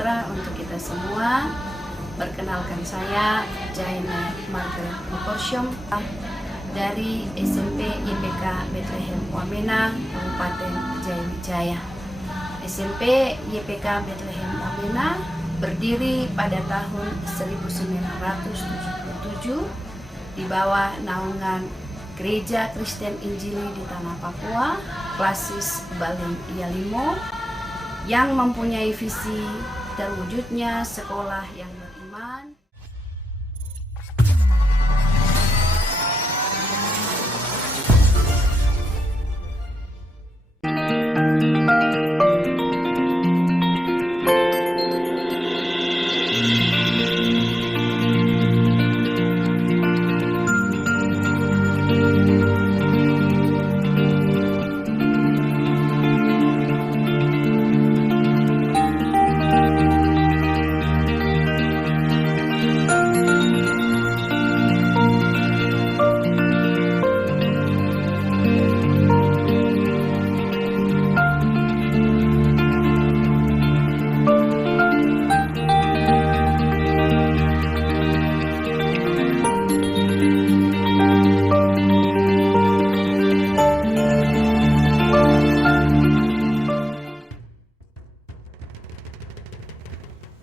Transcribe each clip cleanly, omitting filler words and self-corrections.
sejahtera untuk kita semua. Perkenalkan saya Jaina Margaret Mukorsyom dari SMP YPK Bethlehem Wamena, Kabupaten Jayawijaya. SMP YPK Bethlehem Wamena berdiri pada tahun 1977 di bawah naungan Gereja Kristen Injili di Tanah Papua, Klasis Baling Yalimo, yang mempunyai visi terwujudnya sekolah yang beriman.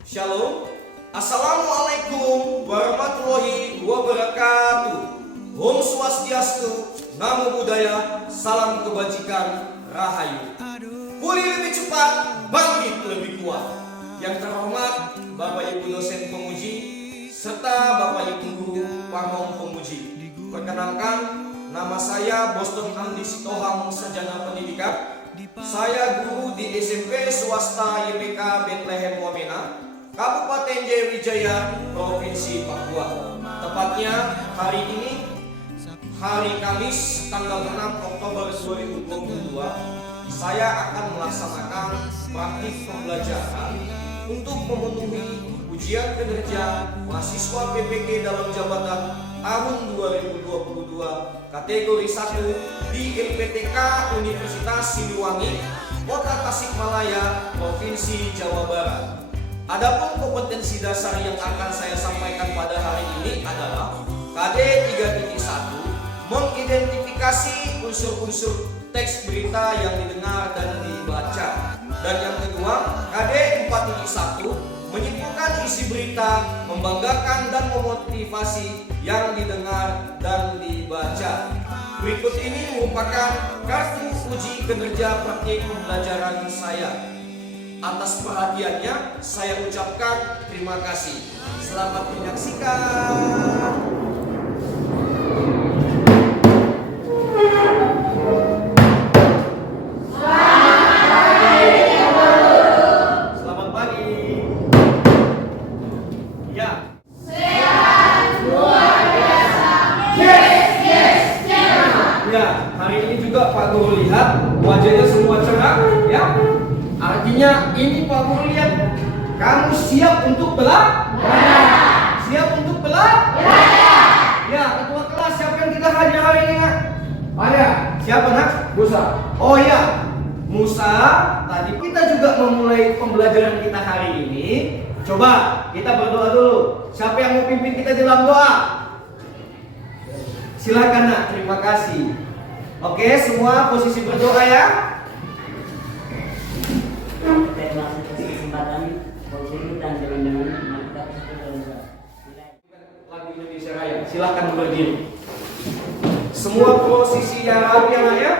Shalom, Assalamualaikum warahmatullahi wabarakatuh. Om Swastiastu, Namo Buddhaya, salam kebajikan, Rahayu. Pulih lebih cepat, bangkit lebih kuat. Yang terhormat Bapak Ibu dosen pemuji serta Bapak Ibu guru pamong pemuji. Perkenalkan, nama saya Boston Andi Sitohang, sarjana pendidikan. Saya guru di SMP swasta YPK Bethlehem Wamena, Kabupaten Jayawijaya, Provinsi Papua. Tepatnya hari ini, hari Kamis, tanggal 6 Oktober 2022, saya akan melaksanakan praktik pembelajaran untuk memenuhi ujian kinerja mahasiswa PPK dalam jabatan tahun 2022 kategori 1 di LPTK Universitas Siliwangi, Kota Tasikmalaya, Provinsi Jawa Barat. Adapun kompetensi dasar yang akan saya sampaikan pada hari ini adalah KD 3.1, mengidentifikasi unsur-unsur teks berita yang didengar dan dibaca. Dan yang kedua, KD 4.1, menyimpulkan isi berita, membanggakan dan memotivasi yang didengar dan dibaca. Berikut ini merupakan kartu uji kinerja praktik pembelajaran saya. Atas perhatiannya, saya ucapkan terima kasih. Selamat menyaksikan. Selamat pagi. Ya. Sehat luar biasa. Yes. Ya, hari ini juga Pak Guru lihat wajahnya semua cerah, ya. Artinya ini Pak Guru lihat, kamu siap untuk belajar? Siap untuk belajar? Ya, ketua kelas siapa yang kita hadir hari ini? Ada. Siapa nak? Musa. Oh iya, Musa. Tadi kita juga memulai pembelajaran kita hari ini. Coba kita berdoa dulu. Siapa yang mau pimpin kita dalam doa? Silakan nak. Terima kasih. Oke, semua posisi berdoa ya. Terima kasih atas kesempatan posisi dan jalan-jalan mantap. Lagu Indonesia Raya. Silakan berdiri. Semua posisi yang rapi ya nak ya.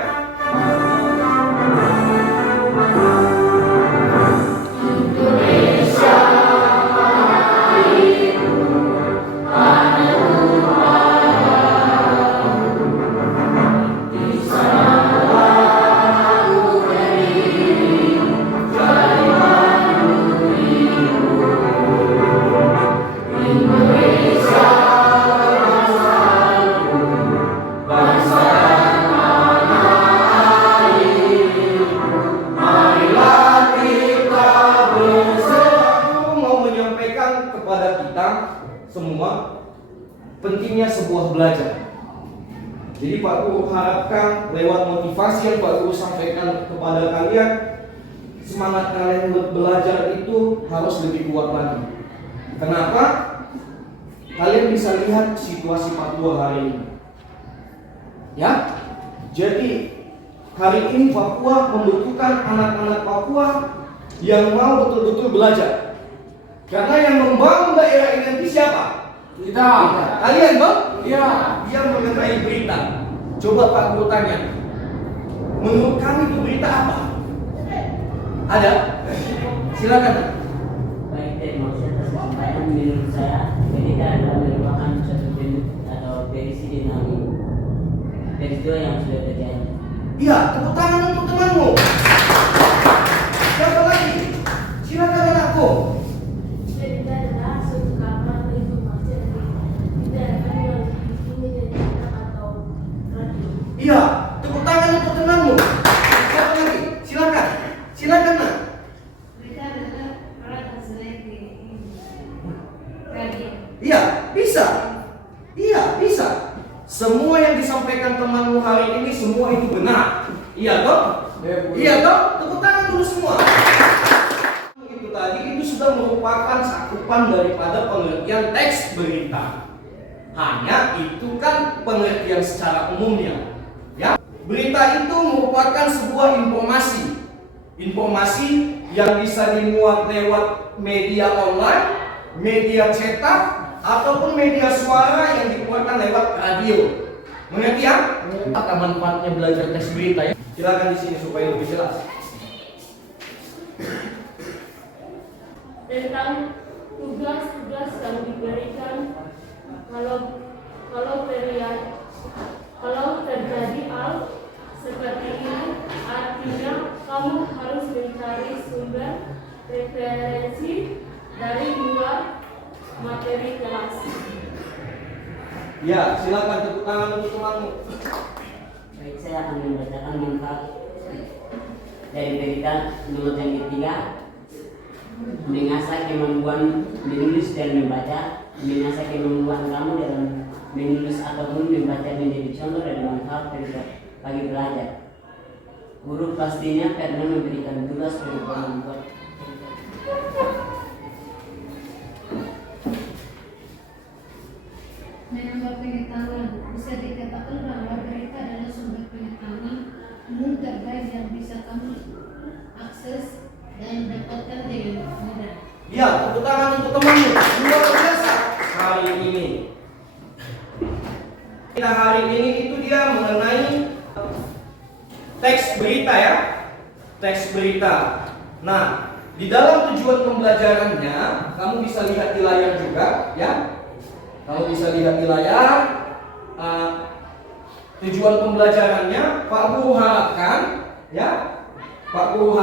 Semua pentingnya sebuah belajar. Jadi Pak Guru harapkan lewat motivasi yang Pak Guru sampaikan kepada kalian, semangat kalian belajar itu harus lebih kuat lagi. Kenapa? Kalian bisa lihat situasi Papua hari ini. Ya, jadi hari ini Papua membutuhkan anak-anak Papua yang mau betul-betul belajar. Karena yang membangun daerah ini nanti siapa? Kita. Kalian dong? Iya. Dia mengenai berita. Coba Pak Guru tanya. Menurut kami itu berita apa? Ada? Silakan. Baik, terima kasih atas kesempatan. Menurut saya, berita adalah merupakan suatu bentuk atau berisi dinamik peristiwa yang sudah terjadi. Iya, tepuk tangan untuk temanmu. Siapa lagi? Silakan anakku. Berita adalah suatu kabar atau informasi yang didapatkan melalui TV, media cetak atau radio. Iya, tepuk tangan untuk temanmu. Siapa lagi? Silakan. Silakan nak. Berita adalah alat hasil dari radio. Iya, bisa. Iya, bisa. Semua yang disampaikan temanmu hari ini semua itu benar. Iya toh? Iya toh? Tepuk tangan dulu semua. Itu tadi itu sudah merupakan cakupan daripada pengertian teks berita. Hanya itu kan pengertian secara umumnya. Ya. Berita itu merupakan sebuah informasi. Informasi yang bisa dimuat lewat media online, media cetak, ataupun media suara yang dikeluarkan lewat radio. Mengerti ya? Apa manfaatnya belajar teks berita ya? Silakan di sini supaya lebih jelas. Tentang tugas-tugas yang diberikan kalau terjadi hal seperti ini, artinya kamu harus mencari sumber referensi dari luar materi kelas. Ya, silakan tepuk tangan untuk temanmu. Baik, saya akan membacakan manfaat dari berita menurut yang ketiga. Mengasah kemampuan menulis dan membaca. Mengasah kemampuan kamu dalam menulis ataupun membaca menjadi contoh dan manfaat bagi pelajar. Guru pastinya pernah memberikan tugas berupa membuat menambah pengetahuan. Bisa dikatakan bahwa berita adalah sumber pengetahuan umum terbaik yang bisa kamu akses dan dapatkan dengan mudah. Ya, tepuk tangan untuk temanmu. Luar biasa hari ini. Kita hari ini itu dia mengenai teks berita ya. Teks berita. Nah, di dalam tujuan pembelajarannya, kamu bisa lihat di layar juga ya. Kamu bisa lihat di layar tujuan pembelajarannya. Pak Guru harapkan ya, Pak Guru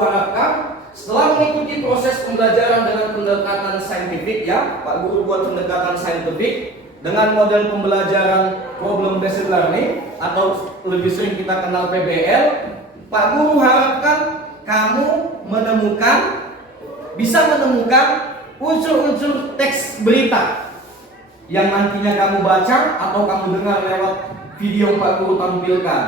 harapkan setelah mengikuti proses pembelajaran dengan pendekatan saintifik ya, Pak Guru buat pendekatan saintifik dengan model pembelajaran problem based learning atau lebih sering kita kenal PBL. Pak Guru harapkan kamu bisa menemukan unsur-unsur teks berita yang nantinya kamu baca atau kamu dengar lewat video Pak Guru tampilkan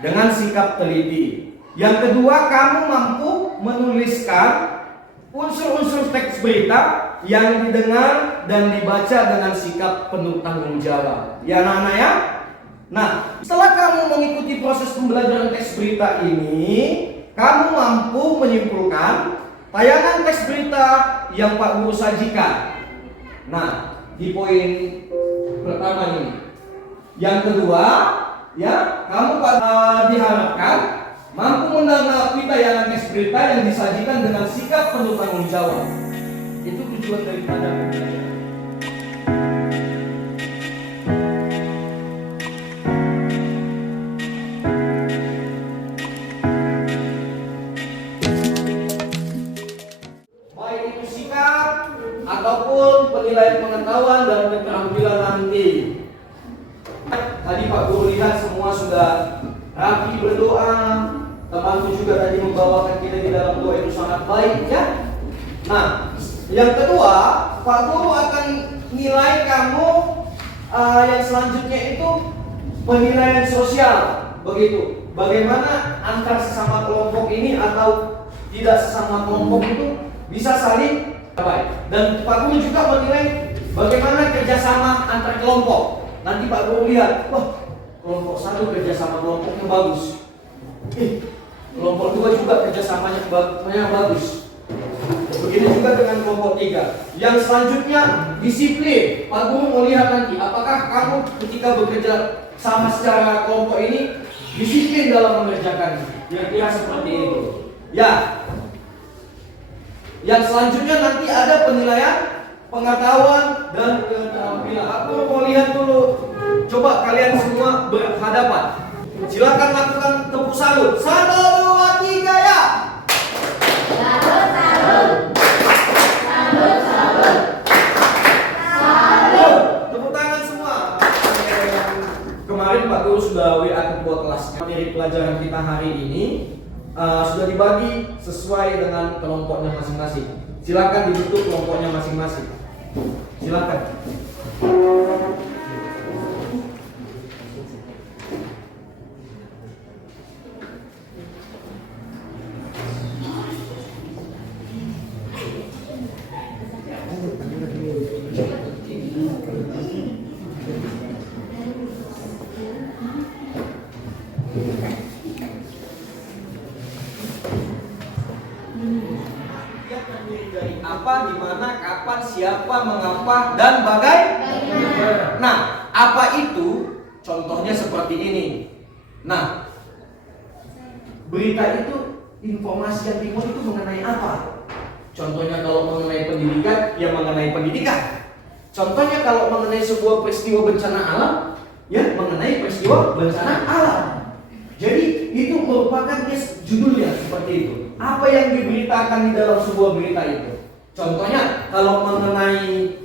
dengan sikap teliti. Yang kedua, kamu mampu menuliskan unsur-unsur teks berita yang didengar dan dibaca dengan sikap penuh tanggung jawab. Ya anak-anak ya? Nah, setelah kamu mengikuti proses pembelajaran teks berita ini, kamu mampu menyimpulkan tayangan teks berita yang Pak Guru sajikan. Nah, di poin pertama ini. Yang kedua, ya, kamu diharapkan mampu menanggapi tayangan teks berita yang disajikan dengan sikap penuh tanggung jawab. Itu tujuan daripada pembelajaran. Baik itu sikap ataupun penilaian pengetahuan dan keterampilan nanti. Tadi Pak Guru lihat semua sudah rapi berdoa. Temanku juga tadi membawakan kita di dalam doa itu sangat baik ya. Nah, yang kedua, Pak Guru akan nilai kamu yang selanjutnya itu penilaian sosial, begitu. bagaimana antar sesama kelompok ini atau tidak sesama kelompok itu bisa saling baik. Dan Pak Guru juga menilai bagaimana kerjasama antar kelompok. Nanti Pak Guru lihat, wah kelompok 1 kerjasama kelompoknya bagus. Kelompok 2 juga kerjasamanya bagus. Begitu juga dengan kelompok 3. Yang selanjutnya disiplin. Pak Guru mau lihat nanti apakah kamu ketika bekerja sama secara kelompok ini disiplin dalam mengerjakannya. Kira-kira seperti itu. Ya. Yang selanjutnya nanti ada penilaian pengetahuan dan keterampilan. Aku mau lihat dulu. Coba kalian semua berhadapan. Silakan lakukan tepuk salut. 1, 2, 3 ya. Salut, salut. Salut, salut. Salut. Tepuk tangan semua. Kemarin Pak Guru sudah WA ketua kelasnya. Materi pelajaran kita hari ini sudah dibagi sesuai dengan kelompoknya masing-masing. Silakan dibentuk kelompoknya masing-masing. Silakan. Dia terdiri dari apa, di mana, kapan, siapa, mengapa, dan bagaimana. Nah, apa itu? Contohnya seperti ini. Nah, berita itu, informasi yang dimuat itu mengenai apa? Contohnya kalau mengenai pendidikan, ya mengenai pendidikan. Contohnya kalau mengenai sebuah peristiwa bencana alam, ya mengenai peristiwa bencana alam. Jadi itu merupakan judulnya seperti itu. Apa yang diberitakan di dalam sebuah berita itu? Contohnya kalau mengenai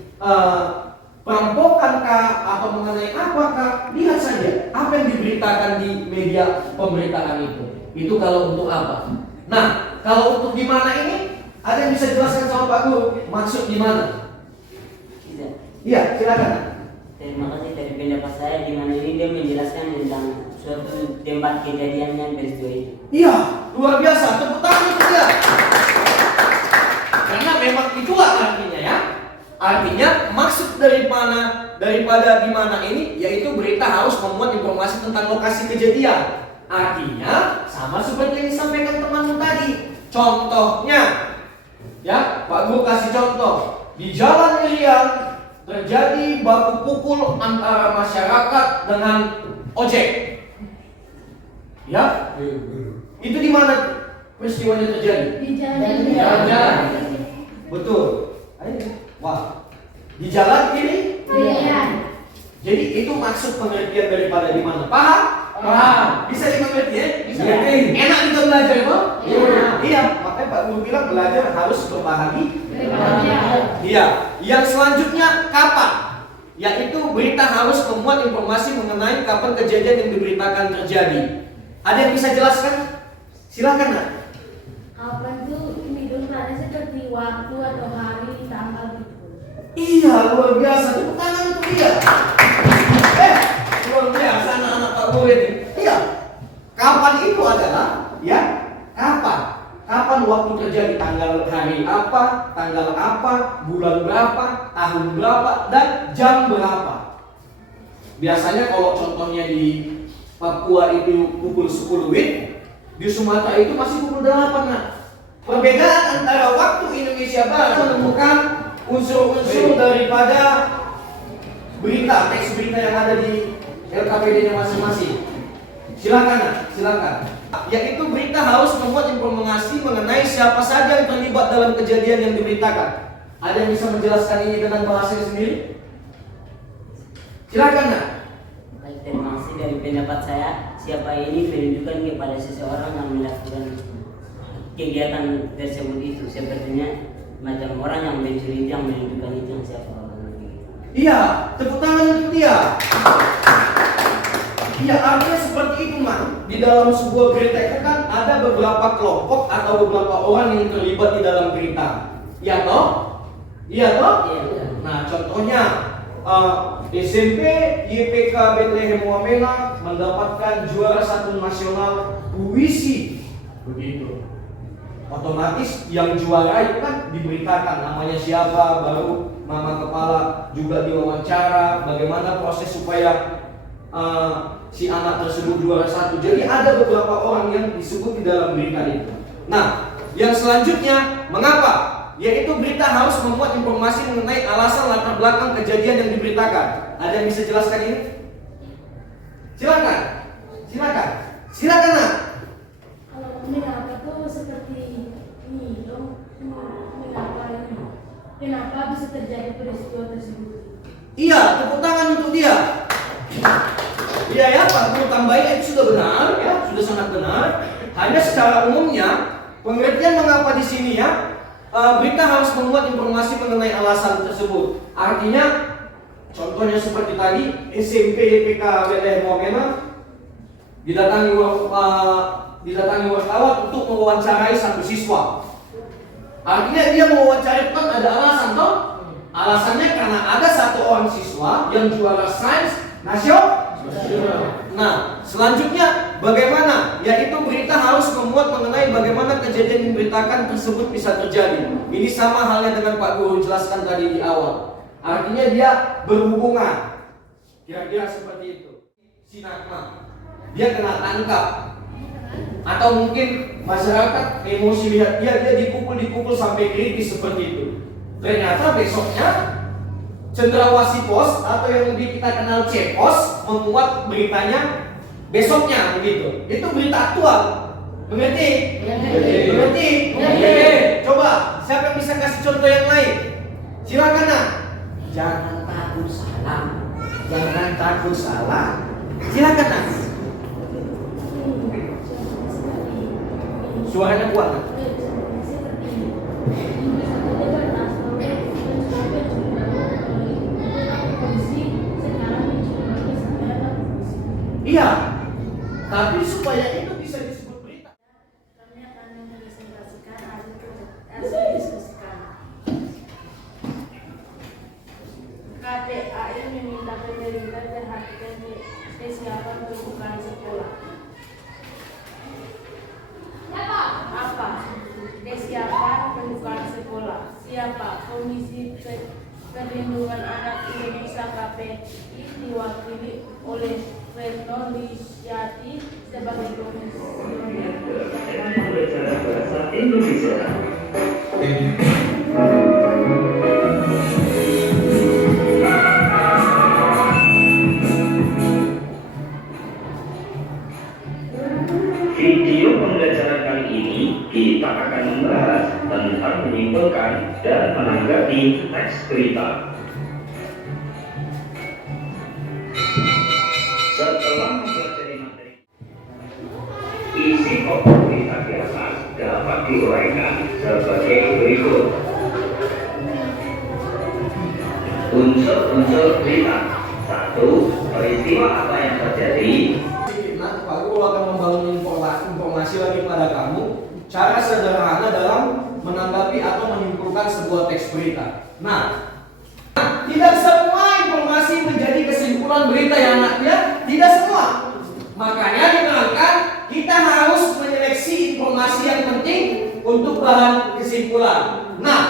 perampokan kah atau mengenai apakah, lihat saja apa yang diberitakan di media pemberitaan itu. Itu kalau untuk apa? Nah, kalau untuk di mana ini, ada yang bisa jelaskan sama Pak Guru? Maksud di mana? Iya, silakan. Terima kasih dari pendapat saya di mana ini dia menjelaskan tentang suatu tempat kejadiannya peristiwa itu. Iya, luar biasa. Tepuk tangan itu dia. Karena memang itulah artinya ya. Artinya maksud daripada di mana ini yaitu berita harus memuat informasi tentang lokasi kejadian. Artinya sama seperti yang disampaikan temanmu tadi. Contohnya, ya Pak Guru kasih contoh di Jalan Irian terjadi baku pukul antara masyarakat dengan ojek. Ya, itu di mana peristiwanya terjadi? Di jalan. Jalan. Betul. Wah, di jalan ini. Iya. Jadi itu maksud pengertian daripada di mana? Paham? Paham. Bisa dimengerti ya? Bisa. Enak kita belajar, Pak? Iya. Makanya Pak Guru bilang belajar harus berbagi. Iya. Yang selanjutnya kapan? Yaitu berita harus memuat informasi mengenai kapan kejadian yang diberitakan terjadi. Ada yang bisa jelaskan? Silakan, Nak. Kapan tuh hidupnya seperti waktu atau hari, tanggal gitu. Iya, luar biasa. Tepuk tangan untuk dia. Luar biasa anak-anak Pak Guru ini. Iya. Kapan itu adalah ya? Kapan waktu terjadi, tanggal hari apa, tanggal apa, bulan berapa, tahun berapa, dan jam berapa. Biasanya kalau contohnya di Papua itu pukul 10 WIB, di Sumatera itu masih pukul 8. Nah, perbedaan antara waktu Indonesia Barat menemukan unsur-unsur daripada berita, teks berita yang ada di LKPD-nya masing-masing. Silakan, Nak, silakan. Yaitu berita harus memuat informasi mengenai siapa saja yang terlibat dalam kejadian yang diberitakan. Ada yang bisa menjelaskan ini dengan bahasa sendiri? Silakan, Nak. Baik, terima kasih dari pendapat saya. Siapa ini menunjukkan kepada seseorang yang melakukan kegiatan tersebut itu. Sepertinya macam orang yang mencuri yang menunjukkan itu yang siapa orang itu. Iya, tepuk tangan untuk dia. Iya, artinya seperti itu, Man. Di dalam sebuah berita itu kan ada beberapa kelompok atau beberapa orang yang terlibat di dalam berita. Iya toh? Iya toh? Iya. Nah, contohnya SMP YPK Bethlehem Wamena mendapatkan juara 1 nasional puisi. Begitu. Otomatis yang juara itu kan diberitakan namanya siapa, baru nama kepala juga diwawancara, bagaimana proses supaya si anak tersebut juara 1. Jadi ada beberapa orang yang disebut di dalam berita itu. Nah, yang selanjutnya mengapa? Yaitu berita harus memuat informasi mengenai alasan latar belakang kejadian yang diberitakan. Ada yang bisa jelaskan ini? Silakan. Nak. Kalau mengapa tuh seperti ini dong, kenapa bisa terjadi peristiwa tersebut? Iya, tepuk tangan untuk dia. Iya ya, Pak Guru tambahin itu sudah benar ya, sudah sangat benar. Hanya secara umumnya pengertian mengapa di sini ya, berita harus memuat informasi mengenai alasan tersebut. Artinya, contohnya seperti tadi SMP YPK Bethlehem Wamena didatangi wartawan untuk mewawancarai satu siswa. Artinya dia mewawancarai kan ada alasan toh? Alasannya karena ada satu orang siswa yang juara sains nasional. Nah, selanjutnya bagaimana? Yaitu berita harus memuat mengenai bagaimana kejadian yang diberitakan tersebut bisa terjadi. Ini sama halnya dengan Pak Guru jelaskan tadi di awal. Artinya dia berhubungan. Kira-kira seperti itu. Si Nakma, dia kena tangkap. Atau mungkin masyarakat emosi lihat dia dipukul sampai kritis seperti itu. Ternyata besoknya Cendrawasih Pos atau yang lebih kita kenal Cepos memuat beritanya besoknya begitu. Itu berita aktual. Mengerti? Mengerti? Coba, siapa yang bisa kasih contoh yang lain? Silakan nak. Jangan takut salah. Silakan nak. Suaranya kuat nak. Iya, tapi supaya itu bisa disebut berita. Kami akan mempresentasikan hasil diskusi kami. KPAI meminta pemerintah perhatikan kesiapan pembukaan sekolah. Apa? Kesiapan pembukaan sekolah. Siapa? Komisi Perlindungan Anak Indonesia KPI diwakili oleh Retno Lisyati sebagai komisioner Bahasa Indonesia. Video pembelajaran kali ini kita akan membahas tentang menyimpulkan dan menanggapi teks berita. Setelah mempelajari materi, isi pokok berita di atas dapat diuraikan sebagai berikut. Unsur-unsur berita. 1. Peristiwa apa yang terjadi? Pak Guru akan membangun informasi lagi pada kamu cara sederhana dalam menanggapi atau menyimpulkan sebuah teks berita. Nah, tidak semua informasi menjadi kesimpulan berita ya anak ya, tidak semua. Makanya diterangkan kita harus menyeleksi informasi yang penting untuk bahan kesimpulan. Nah,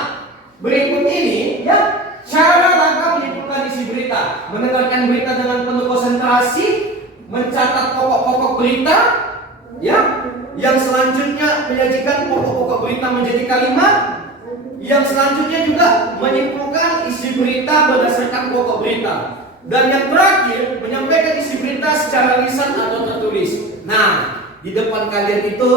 berikut ini ya cara langkah menyimpulkan isi berita. Mendengarkan berita dengan penuh konsentrasi, mencatat pokok-pokok berita, ya. Yang selanjutnya menyajikan pokok-pokok berita menjadi kalimat. Yang selanjutnya juga menyimpulkan isi berita berdasarkan pokok berita. Dan yang terakhir menyampaikan isi berita secara lisan atau tertulis. Nah, di depan kalian itu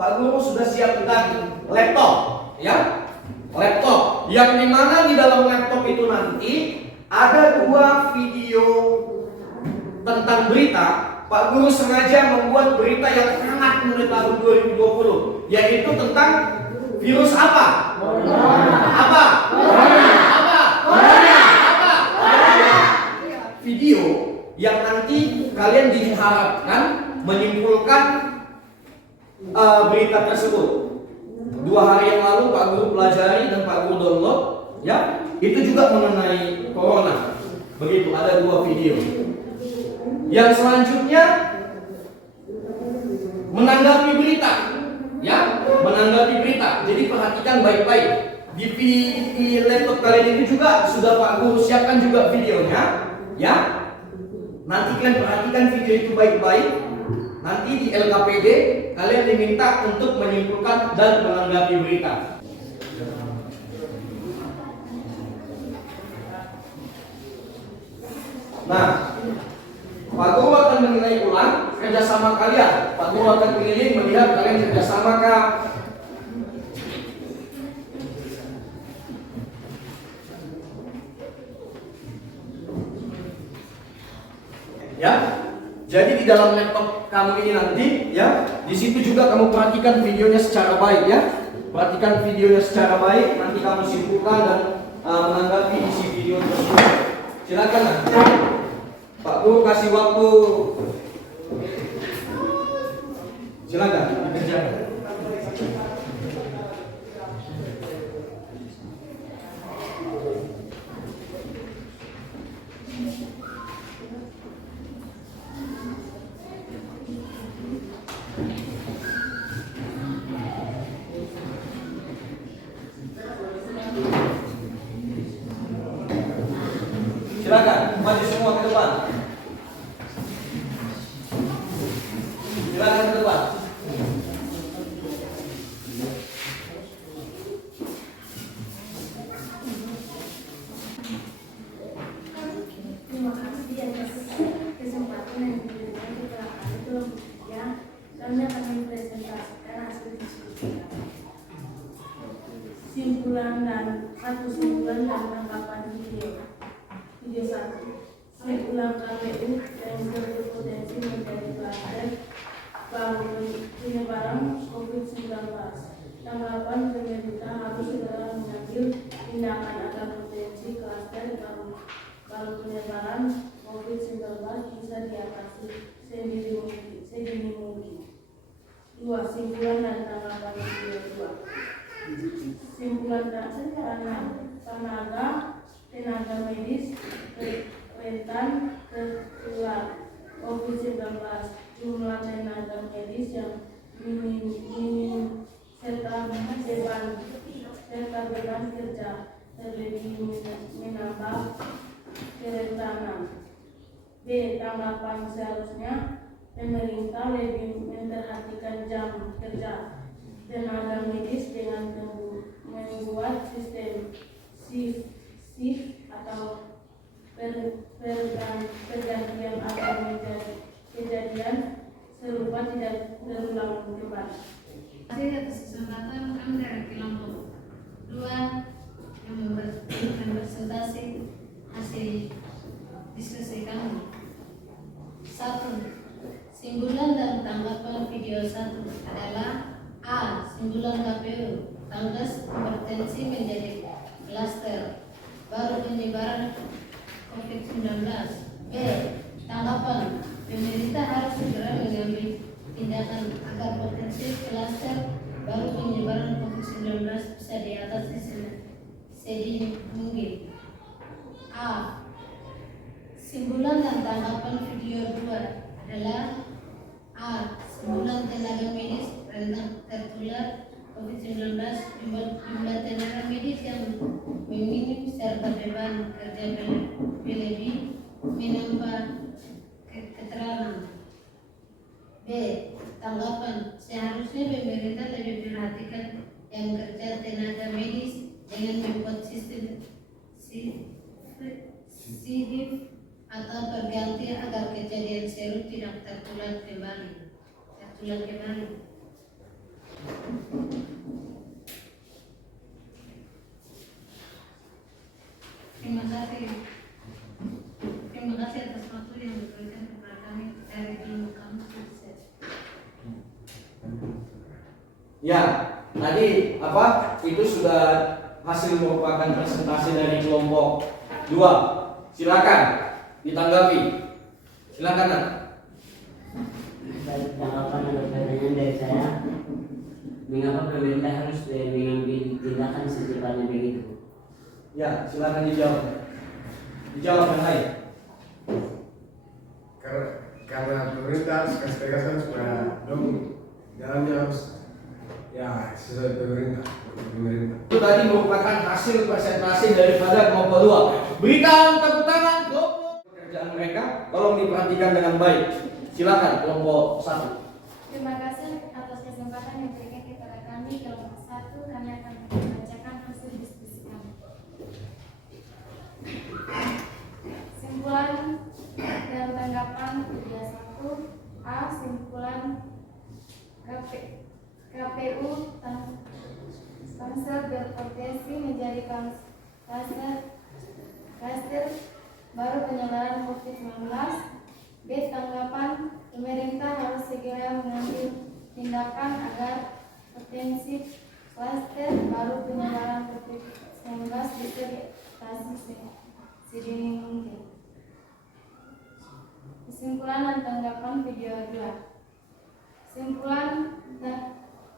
Pak Guru sudah siapkan laptop, ya. Laptop yang dimana di dalam laptop itu nanti ada 2 video tentang berita. Pak Guru sengaja membuat berita yang hangat mulai tahun 2020, yaitu tentang virus apa? Apa? Video yang nanti kalian diharapkan menyimpulkan berita tersebut. 2 hari yang lalu Pak Guru pelajari dan Pak Guru download, ya. Itu juga mengenai corona. Begitu, ada 2 video. Yang selanjutnya menanggapi berita, ya, menanggapi berita. Jadi perhatikan baik-baik. Di laptop kalian itu juga sudah Pak Guru siapkan juga videonya, ya. Nanti kalian perhatikan video itu baik-baik. Nanti di LKPD kalian diminta untuk menyimpulkan dan menanggapi berita. Nah, Pak Guru akan menilai ulang kerjasama kalian. Pak Guru akan keliling melihat kalian kerjasama kah? Ya, jadi di dalam laptop kamu ini nanti, ya, di situ juga kamu perhatikan videonya secara baik, ya. Perhatikan videonya secara baik, nanti kamu simpulkan dan menanggapi isi video tersebut. Silakan, nah. Pak Guru kasih waktu. Silakan dikerjakan. Silakan maju semua ke depan. Silakan ke depan. Terima kasih atas kesempatan yang diberikan kepada kami itu, ya. Kami akan mempresentasikan hasil diskusi. Simpulan dan tanggapan video 1. Simpulan KPU yang berpotensi menjadi pelajaran baru penyebaran COVID-19. Tanggapan pemerintah harus segera mengambil tindakan agar potensi klaster baru penyebaran COVID-19 bisa diatasi sedini mungkin. 2. Simpulan dan tanggapan video 2. Simpulan dan tenaga medis rentan tertular COVID-19. Jumlah tenaga medis yang minim serta beban kerja terlebih menambah kerentanan. B. Tanggapan seharusnya pemerintah lebih memperhatikan jam kerja tenaga medis dengan membuat sistem shift atau pergantian agar kejadian serupa tidak terulang kembali. Terima kasih atas kesempatan kami dari kelompok 2 yang mempresentasi hasil diskusi kami. 1. Simpulan dan tanggapan video 1 adalah A. Simpulan KPU Tanggas berpotensi menjadi klaster baru penyebaran COVID-19. B. Tanggapan pemerintah harus segera mengambil tindakan agar potensi klaster baru penyebaran COVID-19 bisa diatasi sedini mungkin. A. Simpulan dan tanggapan video 2 adalah A. Simpulan tenaga medis rentan tertular COVID-19. Jumlah tenaga medis yang minim serta beban kerja berlebih menambah keterangan. B. Tanggapan seharusnya pemerintah lebih perhatikan yang kerja tenaga medis dengan membuat sistem shift atau pergantian agar kejadian seru tidak terulang kembali. Terima kasih atas waktu yang diberikan kepada kami dari kelompok kami. Ya, tadi itu sudah hasil merupakan presentasi dari kelompok 2. Silakan ditanggapi. Silakan, Nak. Tanggapan atau pertanyaan dari saya, mengapa pemerintah harus mengambil tindakan secepatnya begitu? Ya, silakan dijawab. Dijawab yang lain. Karena pemerintah harus kasih tegaskan supaya dong jalannya harus ya sesuai pemerintah. Itu tadi merupakan hasil presentasi daripada kelompok 2. Berikan tepuk tangan kelompok pekerjaan mereka. Tolong diperhatikan dengan baik. Silakan kelompok 1. Terima kasih atas kesempatan yang diberikan kepada kami. Kelompok 1, kami akan membacakan hasil diskusi kami. Simpulan dan tanggapan video 1. A. Simpulan KPU Tangsel berpotensi menjadi klaster baru penyebaran COVID-19. B. Tanggapan pemerintah harus segera mengambil tindakan agar potensi klaster baru penyebaran COVID-19 bisa diatasi sedini mungkin. Kesimpulan dan tanggapan video 2. Kesimpulan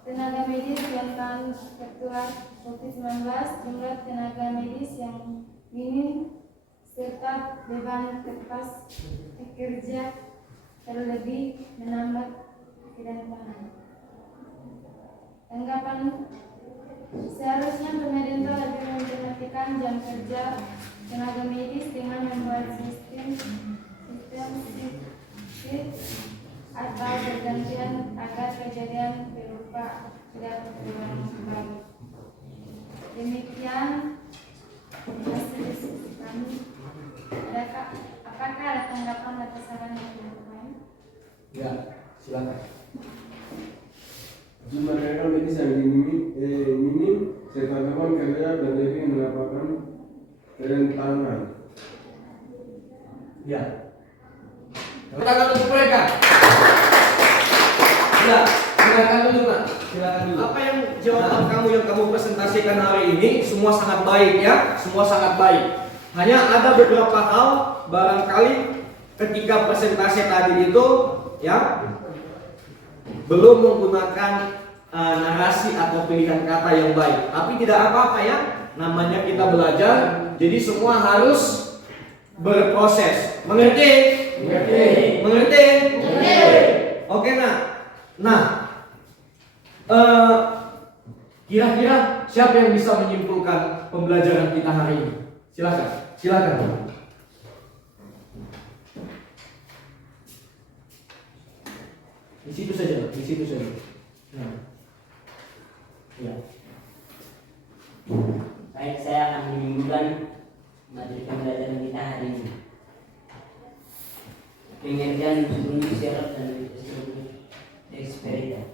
tenaga medis yang tertular COVID-19, jumlah tenaga medis yang minim serta beban pekerja terlebih menambah kerentanan. Tanggapan seharusnya pemerintah lebih memperhatikan jam kerja tenaga medis dengan membuat sistem atau pergantian agar kejadian berupa tidak terulang kembali. Demikian hasil diskusi kami. Apakah ada tanggapan atau saran yang lain? Ya, silakan. Jumlah tenaga medis yang minim serta beban kerja berlebih menyebabkan kerentanan. Ya. Tepuk tangan untuk mereka. Ya, silakan dulu Nak. Silakan dulu. Apa yang jawaban kamu yang kamu presentasikan hari ini semua sangat baik ya, semua sangat baik. Hanya ada beberapa hal barangkali ketika presentasi tadi itu ya belum menggunakan narasi atau pilihan kata yang baik. Tapi tidak apa-apa ya, namanya kita belajar. Jadi semua harus berproses. Mengerti? Mengerti. Mengerti? Mengerti. Oke Nak. Nah, kira-kira siapa yang bisa menyimpulkan pembelajaran kita hari ini? Silakan, silakan. Di situ saja, di situ saja. Nah. Ya. Baik, saya akan menyimpulkan materi pembelajaran kita hari ini. Pengertian unsur syarat dan teks berita.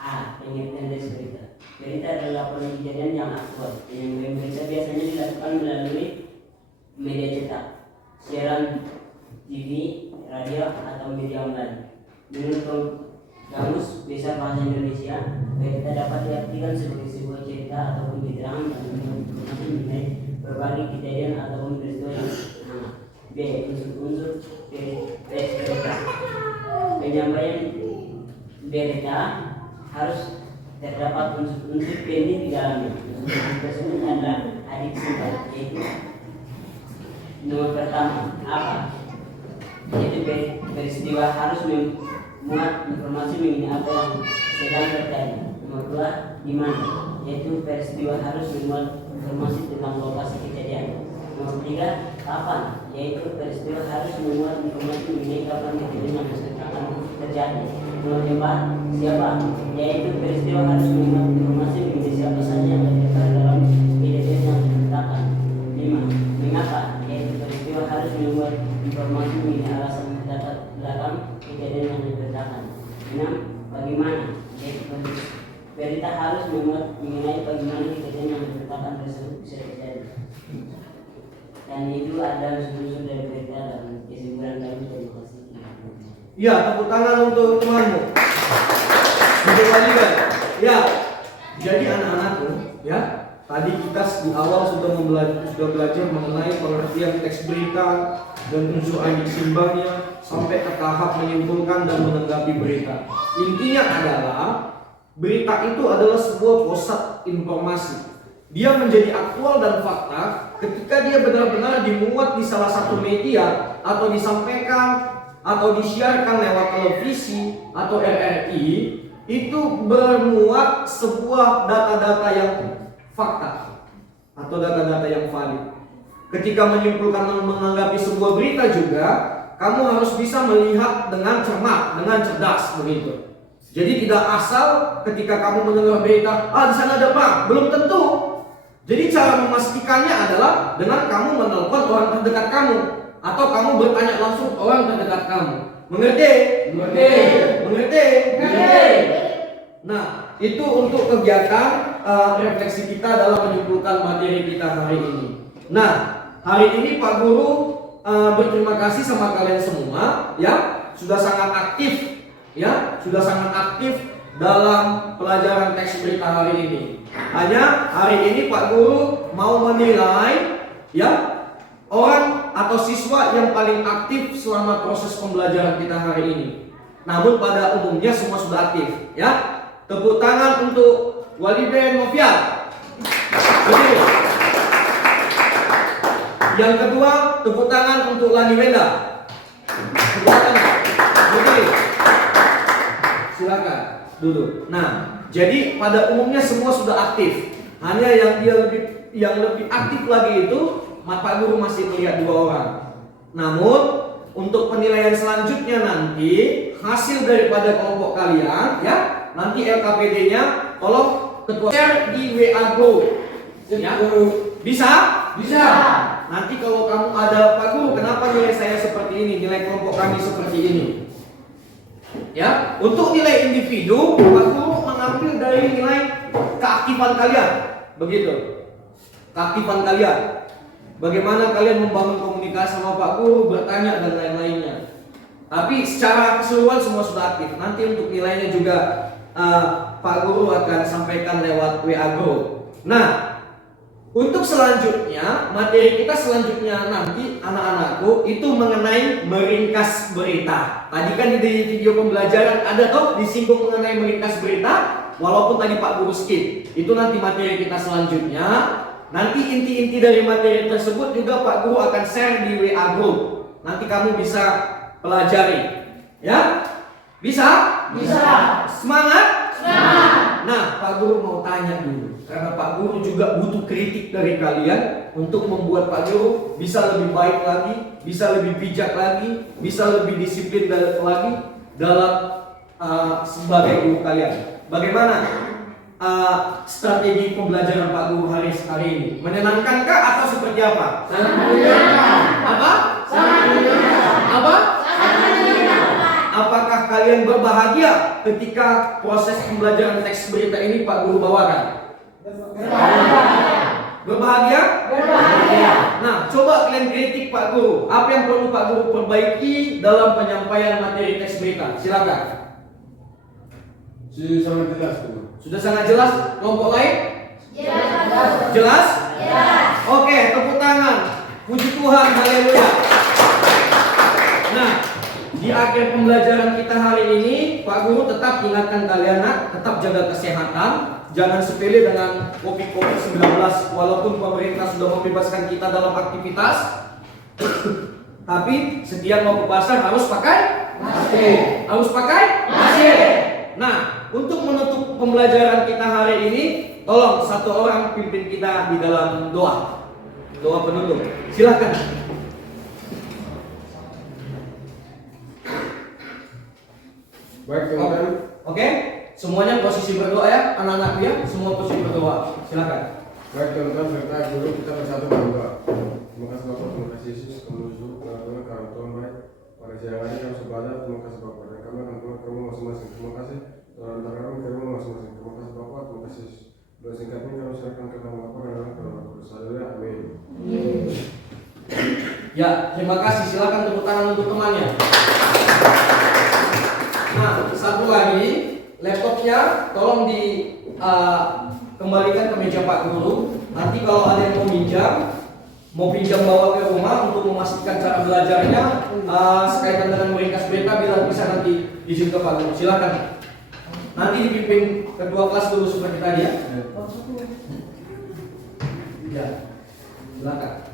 A. Pengertian teks berita. Berita adalah laporan kejadian yang aktual. Yang berita biasanya dilakukan melalui media cetak, siaran TV, radio, atau media online. Menurut Kamus Besar Bahasa Indonesia, berita dapat diartikan sebagai sebuah cerita ataupun keterangan yang informasi mengenai berbagai kejadian ataupun peristiwa yang sama. B. Unsur-unsur teks berita. Penyampaian berita harus terdapat unsur-unsur penting di dalamnya. Unsur tersebut adalah adik singkat, yaitu nomor pertama apa? Yaitu peristiwa harus memuat informasi mengenai apa yang sedang terjadi. Nomor 2 di mana? Yaitu peristiwa harus memuat informasi tentang lokasi kejadian. Nomor 3 kapan? Yaitu peristiwa harus memuat informasi mengenai kapan kejadian yang akan terjadi. Nomor 4 siapa? Yaitu peristiwa harus memuat informasi mengenai siapa saja yang terlibat dalam kejadian yang diceritakan. 5 mengapa? Yaitu peristiwa harus memuat informasi mengenai alasan latar belakang kejadian yang diceritakan. 6 bagaimana? Yaitu berita harus memuat mengenai bagaimana kejadian yang diceritakan tersebut bisa terjadi. Dan itu adalah unsur dari berita dan kesimpulan kami. Terima kasih. Ya, tepuk tangan untuk temanmu. Dikembalikan. Ya, jadi anak-anakku, ya, tadi kita di awal sudah belajar mengenai pengertian teks berita dan unsur adik simbangnya sampai ke tahap menyimpulkan dan menanggapi berita. Intinya adalah berita itu adalah sebuah pusat informasi dia menjadi aktual dan fakta ketika dia benar-benar dimuat di salah satu media atau disampaikan atau disiarkan lewat televisi atau RRI, itu bermuat sebuah data-data yang fakta atau data-data yang valid. Ketika menyimpulkan menanggapi sebuah berita juga, kamu harus bisa melihat dengan cermat, dengan cerdas begitu. Jadi tidak asal ketika kamu mendengar berita, di sana ada perang, belum tentu. Jadi cara memastikannya adalah dengan kamu menelpon orang terdekat kamu atau kamu bertanya langsung orang terdekat kamu. Mengerti? Mengerti. Mengerti? Mengerti. Nah, itu untuk kegiatan refleksi kita dalam menyimpulkan materi kita hari ini. Nah, hari ini Pak Guru berterima kasih sama kalian semua ya, sudah sangat aktif ya, sudah sangat aktif dalam pelajaran teks berita hari ini. Hanya hari ini Pak Guru mau menilai ya orang atau siswa yang paling aktif selama proses pembelajaran kita hari ini. Namun pada umumnya semua sudah aktif ya. Tepuk tangan untuk Waliben Novian. Betul. Yang kedua, tepuk tangan untuk Lani Wenda. Tepuk tangan. Betul. Silakan dulu. Nah, jadi pada umumnya semua sudah aktif. Hanya yang lebih aktif lagi itu Pak Guru masih melihat 2 orang. Namun untuk penilaian selanjutnya nanti hasil daripada kelompok kalian ya, nanti LKPD-nya tolong ketua share di WA group. Ya. Bisa? Bisa. Nanti kalau kamu ada Pak Guru, kenapa nilai saya seperti ini, nilai kelompok kami seperti ini? Ya, untuk nilai individu, Pak Guru mengambil dari nilai keaktifan kalian. Begitu. Keaktifan kalian. Bagaimana kalian membangun komunikasi sama Pak Guru, bertanya dan lain-lainnya. Tapi secara keseluruhan semua sudah aktif. Nanti untuk nilainya juga Pak Guru akan sampaikan lewat WA group. Nah, untuk selanjutnya, materi kita selanjutnya nanti anak-anakku itu mengenai meringkas berita. Tadi kan di video pembelajaran ada toh disinggung mengenai meringkas berita, walaupun tadi Pak Guru skip. Itu nanti materi kita selanjutnya. Nanti inti-inti dari materi tersebut juga Pak Guru akan share di WA group. Nanti kamu bisa pelajari. Ya? Bisa? Bisa. Semangat? Semangat. Nah, Pak Guru mau tanya dulu. Karena Pak Guru juga butuh kritik dari kalian untuk membuat Pak Guru bisa lebih baik lagi, bisa lebih bijak lagi, bisa lebih disiplin lagi dalam sebagai guru kalian. Bagaimana strategi pembelajaran Pak Guru hari ini? Menyenangkankah atau seperti apa? Sangat menyenangkan. Apa? Sangat menyenangkan. Apa? Sangat menyenangkan. Apakah kalian berbahagia ketika proses pembelajaran teks berita ini Pak Guru bawakan? Berbahagia? Berbahagia. Nah, coba kalian kritik Pak Guru. Apa yang perlu Pak Guru perbaiki dalam penyampaian materi teks berita? Silakan. Sudah sangat jelas tuh. Sudah sangat jelas. Kelompok lain? Jelas. Jelas? Jelas. Oke, tepuk tangan. Puji Tuhan, haleluya. Nah, di akhir pembelajaran kita hari ini, Pak Guru tetap ingatkan kalian, tetap jaga kesehatan. Jangan sepele dengan COVID-19, walaupun pemerintah sudah membebaskan kita dalam aktivitas. Tapi setiap mau ke pasar harus pakai masker. Harus pakai masker. Nah, untuk menutup pembelajaran kita hari ini, tolong satu orang pimpin kita di dalam doa. Doa penutup. Silakan. Baik teman-teman. Oke, semuanya posisi berdoa ya, anak-anak dia semua posisi berdoa. Silakan. Baik teman-teman, serta guru kita bersatu berdoa. Terima kasih Bapak, terima kasih Yesus, kami bersyukur karena karena Tuhan baik. Pada siang hari kami sebadan, terima kasih Bapak. Dan kami akan keluar ke rumah masing-masing. Terima kasih. Tuhan antara kami ke rumah masing-masing. Terima kasih Bapak, terima kasih Yesus. Doa singkat ini kami serahkan ke dalam Bapak dan dalam Roh Kudus. Haleluya, amin. Ya, terima kasih. Silakan tepuk tangan untuk temannya. Nah, satu lagi, laptopnya tolong kembalikan ke meja Pak Guru. Nanti kalau ada yang mau pinjam bawa ke rumah untuk memastikan cara belajarnya sekaitan dengan meringkas berita, bilang bisa nanti izin ke Pak Guru. Silakan. Nanti dipimpin kedua kelas dulu seperti tadi ya. Ya, silakan.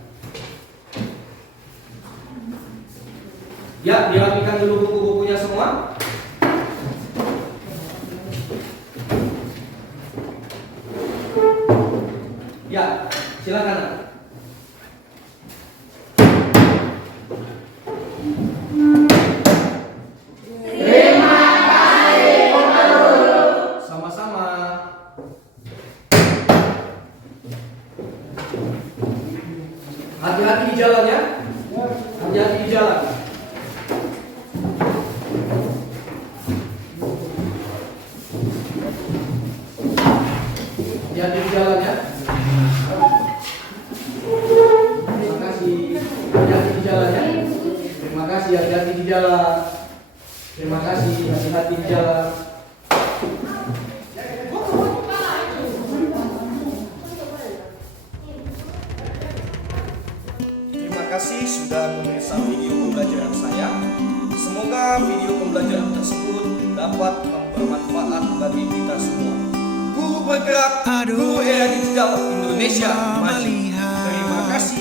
Ya, dirapikan dulu buku-bukunya semua. Ya, silakan. Sama-sama. Hati-hati di jalan ya. Hati-hati di jalan. Hati-hati di jalan ya. Terima kasih. Hati-hati di jalan ya. Terima kasih. Hati-hati di jalan. Terima kasih. Hati-hati di jalan. Terima kasih sudah memeriksa video pembelajaran saya. Semoga video pembelajaran tersebut dapat bermanfaat bagi kita semua. Guru bergerak, guru era digital Indonesia maju. Terima kasih.